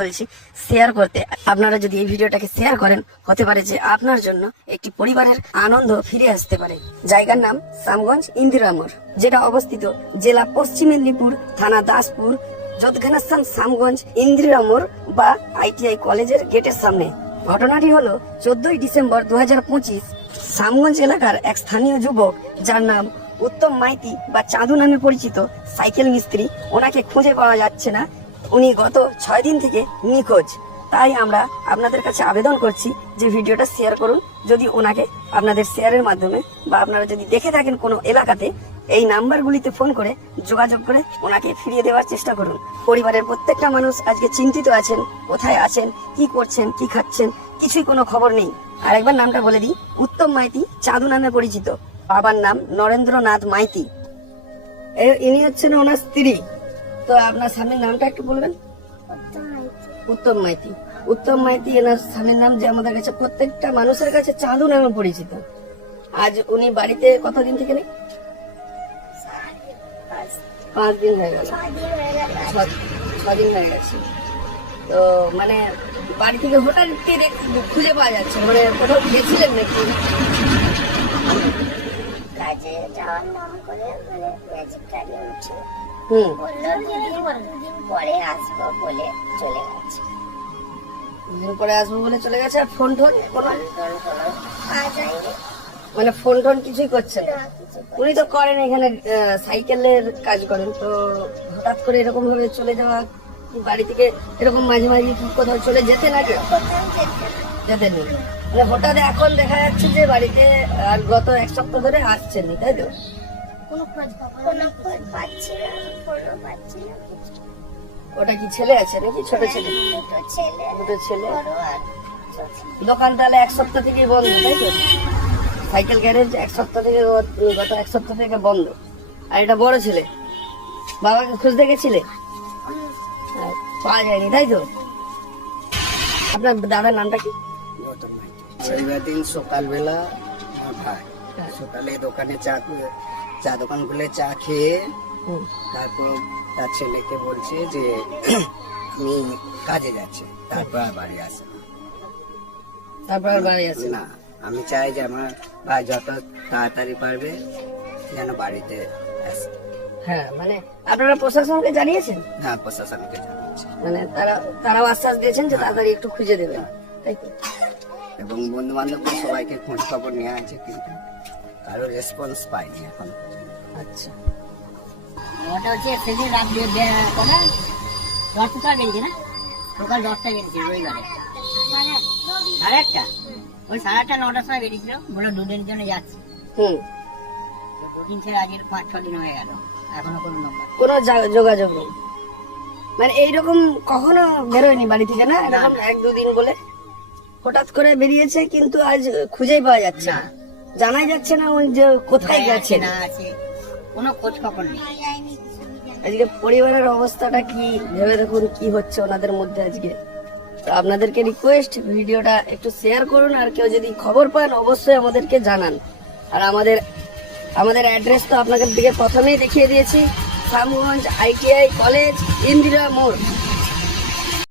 বলছি শেয়ার করতে। আপনারা যদি এই ভিডিওটাকে শেয়ার করেন, হতে পারে যে আপনার জন্য একটি পরিবারের আনন্দ ফিরে আসতে পারে। জায়গার নাম সামগঞ্জ ইন্দিরামোর যেটা অবস্থিত জেলা পশ্চিম মেদিনীপুর থানা দাসপুর যোধঘানাস্থান সামগঞ্জ ইন্দিরামোর বা আইটিআই কলেজের গেটের সামনে। ঘটনাটি হলো চোদ্দই ডিসেম্বর দু হাজার পঁচিশ। সামগঞ্জ এলাকার এক স্থানীয় যুবক, যার নাম উত্তম মাইতি বা চাঁদু নামে পরিচিত সাইকেল মিস্ত্রি, ওনাকে খুঁজে পাওয়া যাচ্ছে না। উনি গত ছয় দিন থেকে নিখোঁজ। তাই আমরা আপনাদের কাছে আবেদন করছি যে ভিডিওটা শেয়ার করুন। যদি ওনাকে আপনাদের শেয়ারের মাধ্যমে বা আপনারা যদি দেখে থাকেন কোনো এলাকাতে, এই নাম্বারগুলিতে ফোন করে যোগাযোগ করে ওনাকে ফিরিয়ে দেওয়ার চেষ্টা করুন। পরিবারের প্রত্যেকটা মানুষ আজকে চিন্তিত আছেন, কোথায় আছেন, কি করছেন, কি খাচ্ছেন, কিছুই কোনো খবর নেই। আরেকবার নামটা বলে দিই, উত্তম মাইতি, চাঁদু নামে পরিচিত। বাবার নাম নরেন্দ্রনাথ মাইতি। ইনি হচ্ছেন ওনার স্ত্রী। তো আপনার স্বামীর নামটা একটু বলবেন? উত্তম মাইতি। উত্তম মাইতি। এনার স্বামীর নাম যে আমাদের কাছে প্রত্যেকটা মানুষের কাছে চাঁদু নামে পরিচিত। আজ উনি বাড়িতে কতদিন থেকে নেই? পাঁচ দিন হয়ে গেল। ছ- ছদিন হয়ে গেছে। তো মানে বাড়ি থেকে হঠাৎ খুঁজে পাওয়া যাচ্ছে মানে কোথাও গেছিলেন নাকি? কাজে যাওয়ার নাম করে মানে ম্যাজিক গাড়ি দুদিন পরে আসব বলে চলে গেছে দুদিন আসব বলে চলে গেছে আর ফোন টোন মানে ফোন টোন কিছুই করছে না। উনি তো করেন এখানে সাইকেলের কাজ করেন তো হঠাৎ করে এরকম ভাবে চলে যাওয়া বাড়ি থেকে এরকম মাঝে মাঝে কোথাও চলে যেতে না। যেতে নেই মানে হঠাৎ এখন দেখা যাচ্ছে যে বাড়িতে আর গত এক সপ্তাহ ধরে আসছেন তাই তো কোনো খোঁজ কোনো খোঁজ পাচ্ছি না ফোনও পাচ্ছি না কিছু। ওটা কি ছেলে আছে নাকি? ছোট ছেলে? দুটো ছেলে দুটো। দোকান তাহলে এক সপ্তাহ থেকে বন্ধ তাই তো? সাইকেল গ্যারেজ এক সপ্তাহ থেকে গত এক সপ্তাহ থেকে বন্ধ। আর এটা বড় ছেলে? বাবাকে খুঁজতে গেছিলে? পাওয়া যায়নি তাই তো? আপনার দাদার নামটা কি? শনিবার দিন সকালবেলা ভাই সকালে দোকানে চা চা দোকান খুলে চা খেয়ে তারপর তার ছেলেকে বলছে যে আমি কাজে যাচ্ছি তারপর আর বাড়ি আসে না। তারপর আর বাড়ি আসে না? আমি চাই যে আমার ভাই যত তাড়াতাড়ি পারবে যেন বাড়িতে আসে। হ্যাঁ মানে আপনারা প্রশাসনকে জানিয়েছেন? হ্যাঁ প্রশাসনকে জানাচ্ছি মানে তারা তারাও আশ্বাস দিয়েছেন যে তাড়াতাড়ি একটু খুঁজে দেবেন। তাই তো? এবং বন্ধু বান্ধব সবাইকে খোঁজ খবর নেওয়া আছে কিন্তু। কারও রেসপন্স পাইনি এখন। আচ্ছা। ওটা হচ্ছে সেদিন রাত বে- বে- কটা? দশটা না? সকাল বেরিয়েছে রবিবারে। সাড়ে আটটা? ওই সাড়ে আটটা নটার সময় বেরিয়েছিল বলে দুদিনের জন্য যাচ্ছে। হুম। ছেড়ে আজকে পাঁচ ছ দিন হয়ে গেল। এখনও কোনো নম্বর কোনো যোগাযোগ নেই। মানে এইরকম কখনো বেরোয়নি বাড়ি থেকে না? এরকম এক দুদিন বলে হঠাৎ করে বেরিয়েছে কিন্তু আজ খুঁজেই পাওয়া যাচ্ছে না। জানাই যাচ্ছে না ওই যে কোথায় গেছে না আছে। কোনো খোঁজ খবর নেই। আজকে পরিবারের অবস্থাটা কি? ভেবে দেখুন কি হচ্ছে ওনাদের মধ্যে আজকে। তো আপনাদেরকে রিকোয়েস্ট ভিডিওটা একটু শেয়ার করুন আর কেউ যদি খবর পান অবশ্যই আমাদেরকে জানান। আর আমাদের আমাদের অ্যাড্রেস তো আপনাদের দিকে প্রথমেই দেখিয়ে দিয়েছি। শ্যামগঞ্জ আইটিআই কলেজ ইন্দিরা মোড়।